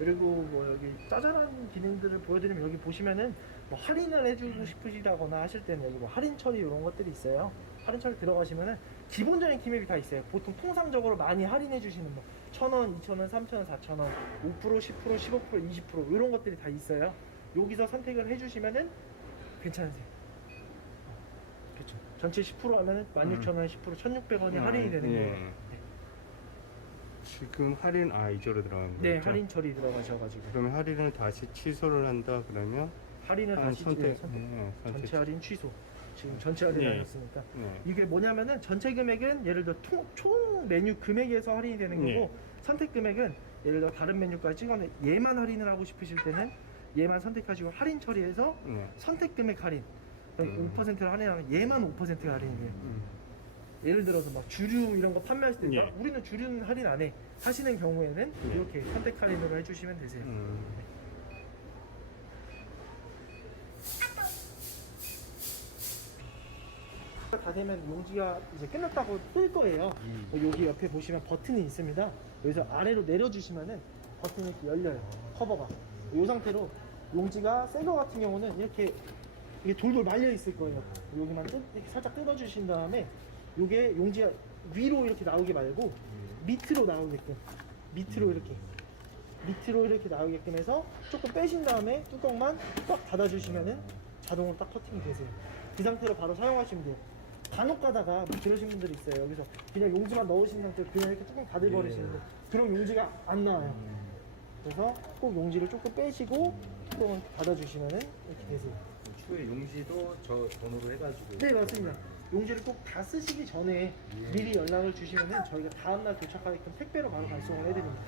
그리고 뭐 여기 짜잘한 기능들을 보여드리면 여기 보시면은 뭐 할인을 해주고 싶으시다거나 하실 때는 여기 뭐 할인 처리 이런 것들이 있어요. 할인 처리 들어가시면은 기본적인 기믹이 다 있어요. 보통 통상적으로 많이 할인해 주시는 뭐천 원, 이천 원, 삼천 원, 사천 원, 5%, 10%, 15%, 20% 이런 것들이 다 있어요. 여기서 선택을 해 주시면은 괜찮으세요. 그렇죠. 전체 10% 하면은 16,000원, 10% 1,600원이 할인이 되는 예. 거예요. 지금 할인 아 이쪽으로 들어가는 거죠? 네, 할인 처리 들어가셔가지고 그러면 할인을 다시 취소를 한다 그러면 할인을 한 다시 선택, 네, 선택. 네, 선택. 전체 할인 취소. 지금 전체 할인 예. 하셨으니까 네. 이게 뭐냐면은 전체 금액은 예를 들어 통- 총 메뉴 금액에서 할인이 되는 거고 예. 선택 금액은 예를 들어 다른 메뉴까지 찍어내 얘만 할인을 하고 싶으실 때는 얘만 선택하시고 할인 처리해서 네. 선택 금액 할인 음. 5%를 할인하면 얘만 5%가 할인이에요. 음. 예를 들어서 막 주류 이런 거 판매하실 때 예. 아, 우리는 주류는 할인 안 해 하시는 경우에는 예. 이렇게 선택 할인으로 해주시면 되세요. 음. 다 되면 용지가 이제 끝났다고 뜰 거예요. 어, 여기 옆에 보시면 버튼이 있습니다. 여기서 아래로 내려주시면은 버튼이 이렇게 열려요. 커버가. 이 상태로 용지가 새 거 같은 경우는 이렇게 이게 돌돌 말려 있을 거예요. 여기만 뜯, 이렇게 살짝 뜯어주신 다음에 이게 용지가 위로 이렇게 나오게 말고 밑으로 나오게끔 밑으로 이렇게 밑으로 이렇게 나오게끔 해서 조금 빼신 다음에 뚜껑만 꽉 닫아주시면은 자동으로 딱 커팅이 되세요. 그 상태로 바로 사용하시면 돼요. 간혹 가다가 뭐 그러신 분들이 있어요. 여기서 그냥 용지만 넣으신 상태로 그냥 이렇게 뚜껑 닫아버리시는데 그럼 용지가 안 나와요. 그래서 꼭 용지를 조금 빼시고 뚜껑을 닫아주시면은 이렇게 되세요. 추후에 용지도 저 번호로 해가지고 네 맞습니다. 용지를 꼭 다 쓰시기 전에 미리 연락을 주시면은 저희가 다음날 도착하게끔 택배로 바로 발송을 해드립니다.